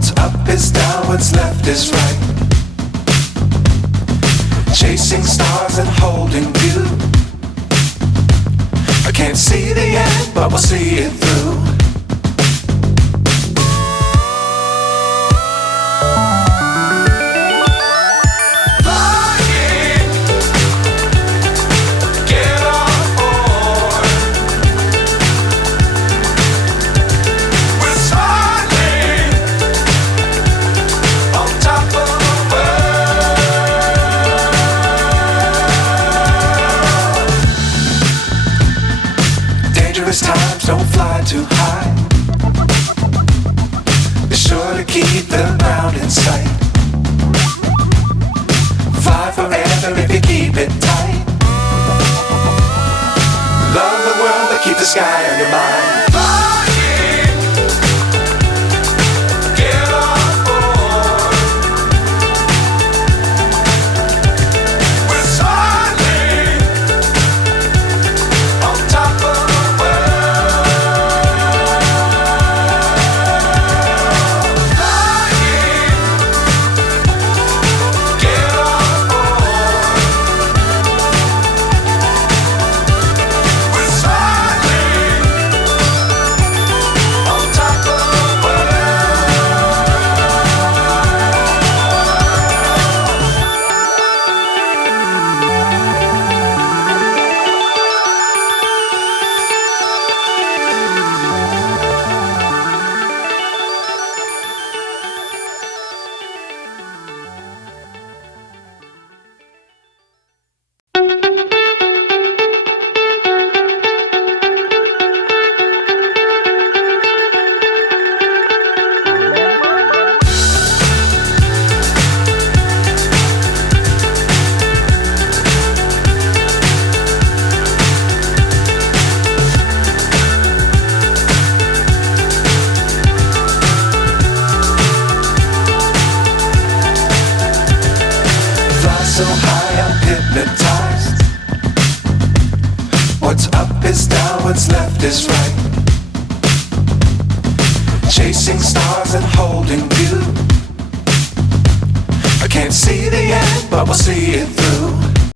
What's up is down, what's left is right. Chasing stars and holding you. I can't see the end, but we'll see it through. Times don't fly too high. Be sure to keep the ground in sight. Fly forever if you keep it tight. Love the world but keep the sky on your mind. So high I'm hypnotized. What's up is down, what's left is right. Chasing stars and holding you. I can't see the end, but we'll see it through.